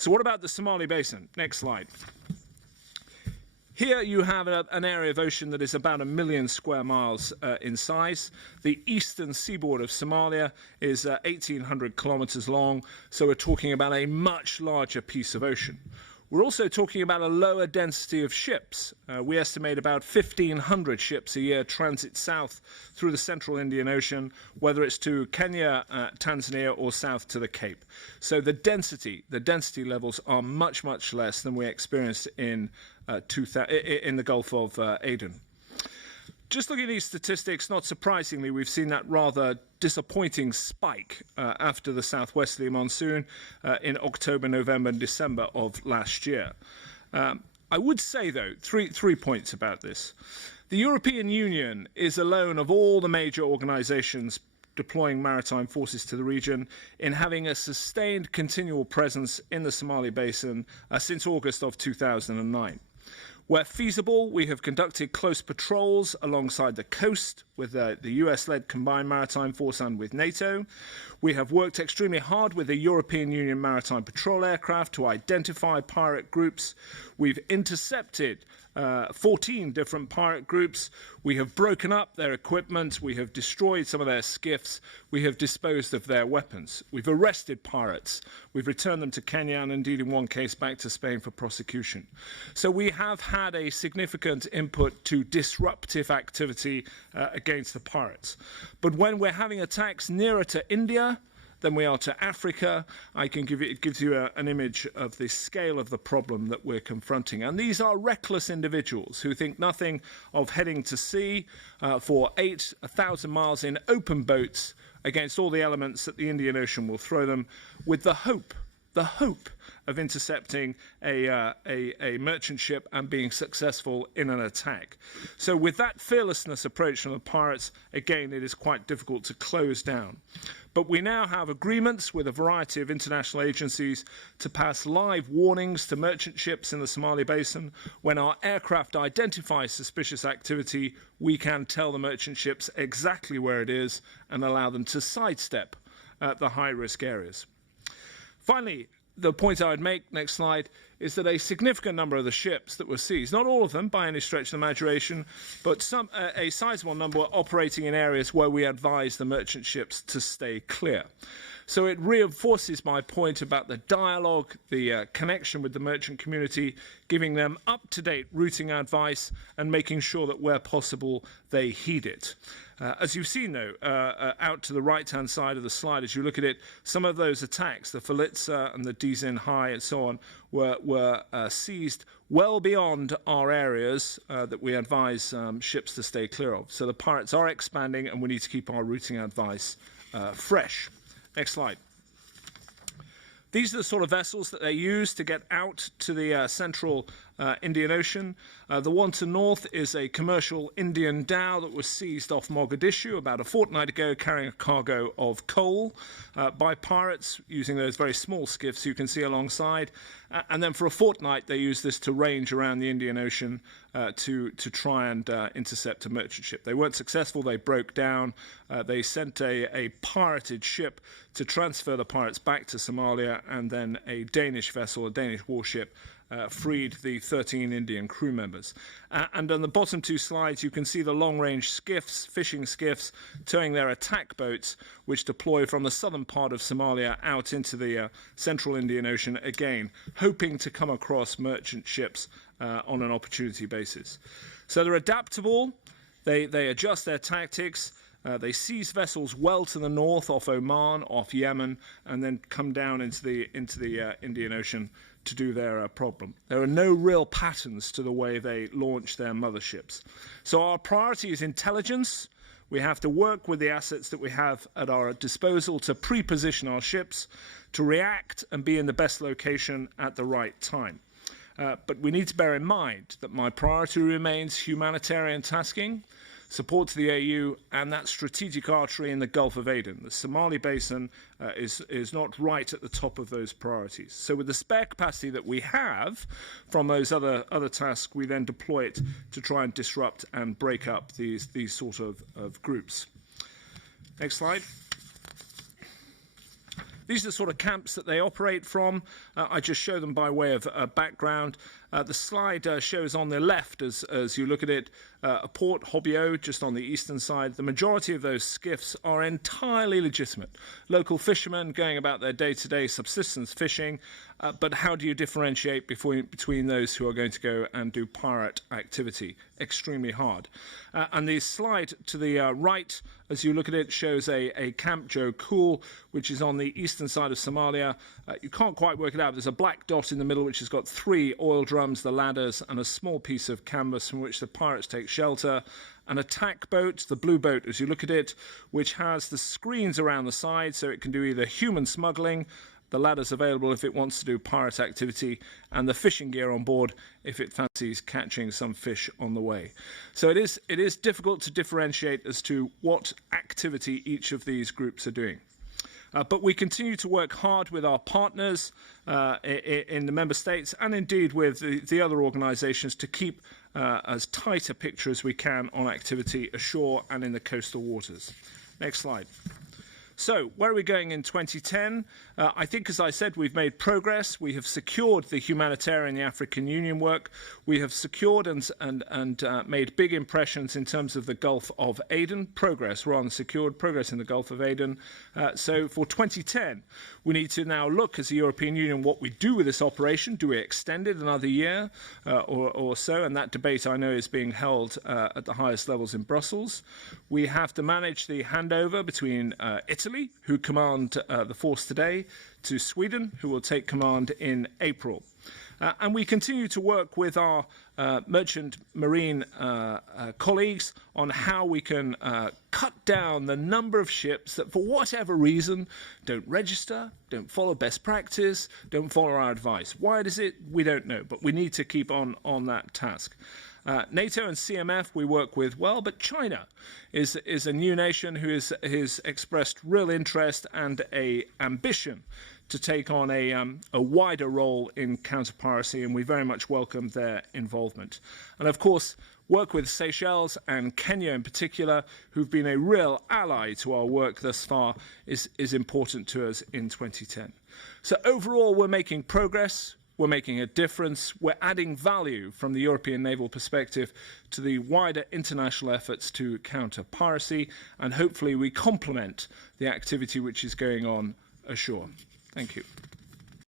So what about the Somali Basin? Next slide. Here you have an area of ocean that is about 1 million square miles in size. The eastern seaboard of Somalia is 1,800 kilometers long, so we're talking about a much larger piece of ocean. We're also talking about a lower density of ships. We estimate about 1,500 ships a year transit south through the central Indian Ocean, whether it's to Kenya, Tanzania, or south to the Cape. So the density levels are much, much less than we experienced in the Gulf of Aden. Just looking at these statistics, not surprisingly, we've seen that rather disappointing spike after the southwesterly monsoon in October, November, and December of last year. I would say, though, three points about this. The European Union is alone of all the major organizations deploying maritime forces to the region in having a sustained continual presence in the Somali Basin since August of 2009. Where feasible, we have conducted close patrols alongside the coast with the US-led Combined Maritime Force and with NATO. We have worked extremely hard with the European Union Maritime Patrol aircraft to identify pirate groups. We've intercepted 14 different pirate groups. We have broken up their equipment. We have destroyed some of their skiffs. We have disposed of their weapons. We've arrested pirates. We've returned them to Kenya and indeed in one case back to Spain for prosecution. So we have had a significant input to disruptive activity against the pirates. But when we're having attacks nearer to India than we are to Africa, it gives you an image of the scale of the problem that we're confronting. And these are reckless individuals who think nothing of heading to sea for 1,000 miles in open boats against all the elements that the Indian Ocean will throw them, with the hope of intercepting a merchant ship and being successful in an attack. So with that fearlessness approach from the pirates, again, it is quite difficult to close down. But we now have agreements with a variety of international agencies to pass live warnings to merchant ships in the Somali Basin. When our aircraft identify suspicious activity, we can tell the merchant ships exactly where it is and allow them to sidestep the high-risk areas. Finally, the point I would make, next slide, is that a significant number of the ships that were seized, not all of them by any stretch of the imagination, but a sizable number were operating in areas where we advise the merchant ships to stay clear. So it reinforces my point about the dialogue, the connection with the merchant community, giving them up-to-date routing advice and making sure that where possible they heed it. As you've seen, though, out to the right-hand side of the slide, as you look at it, some of those attacks, the Falitza and the Dizin High and so on, were seized well beyond our areas that we advise ships to stay clear of. So the pirates are expanding and we need to keep our routing advice fresh. Next slide. These are the sort of vessels that they use to get out to the central Indian Ocean. The one to north is a commercial Indian dhow that was seized off Mogadishu about a fortnight ago, carrying a cargo of coal by pirates using those very small skiffs you can see alongside. And then for a fortnight, they used this to range around the Indian Ocean to try and intercept a merchant ship. They weren't successful. They broke down. They sent a pirated ship to transfer the pirates back to Somalia, and then a Danish vessel, a Danish warship, freed the 13 Indian crew members. And on the bottom two slides, you can see the long-range skiffs, fishing skiffs, towing their attack boats, which deploy from the southern part of Somalia out into the central Indian Ocean, again, hoping to come across merchant ships on an opportunity basis. So they're adaptable. They adjust their tactics. They seize vessels well to the north, off Oman, off Yemen, and then come down into the Indian Ocean to do their problem. There are no real patterns to the way they launch their motherships. So our priority is intelligence. We have to work with the assets that we have at our disposal to pre-position our ships, to react and be in the best location at the right time. But we need to bear in mind that my priority remains humanitarian tasking, support to the AU, and that strategic artery in the Gulf of Aden. The Somali Basin is not right at the top of those priorities. So with the spare capacity that we have from those other tasks, we then deploy it to try and disrupt and break up these sort of groups. Next slide. These are the sort of camps that they operate from. I just show them by way of background. The slide shows on the left, as you look at it, a port, Hobyo, just on the eastern side. The majority of those skiffs are entirely legitimate. Local fishermen going about their day-to-day subsistence fishing, but how do you differentiate between those who are going to go and do pirate activity? Extremely hard. And the slide to the right, as you look at it, shows a Camp Joe Cool, which is on the eastern side of Somalia. You can't quite work it out. There's a black dot in the middle, which has got 3 oil drums, the ladders, and a small piece of canvas from which the pirates take shelter. An attack boat, the blue boat, as you look at it, which has the screens around the side, so it can do either human smuggling, the ladder's available if it wants to do pirate activity, and the fishing gear on board if it fancies catching some fish on the way. So it is difficult to differentiate as to what activity each of these groups are doing. But we continue to work hard with our partners in the member states and indeed with the other organisations to keep as tight a picture as we can on activity ashore and in the coastal waters. Next slide. So, where are we going in 2010? I think, as I said, we've made progress. We have secured the humanitarian, the African Union work. We have secured and made big impressions in terms of the Gulf of Aden. Progress rather than secured, progress in the Gulf of Aden. So, for 2010, we need to now look as the European Union what we do with this operation. Do we extend it another year or so? And that debate, I know, is being held at the highest levels in Brussels. We have to manage the handover between Italy, who command the force today, to Sweden, who will take command in April. And we continue to work with our merchant marine colleagues on how we can cut down the number of ships that, for whatever reason, don't register, don't follow best practice, don't follow our advice. Why does it? We don't know, but we need to keep on that task. NATO and CMF we work with well, but China is a new nation who has expressed real interest and a ambition to take on a wider role in counter-piracy, and we very much welcome their involvement. And of course, work with Seychelles and Kenya in particular, who've been a real ally to our work thus far, is important to us in 2010. So overall, we're making progress. We're making a difference. We're adding value from the European naval perspective to the wider international efforts to counter piracy, and hopefully we complement the activity which is going on ashore. Thank you.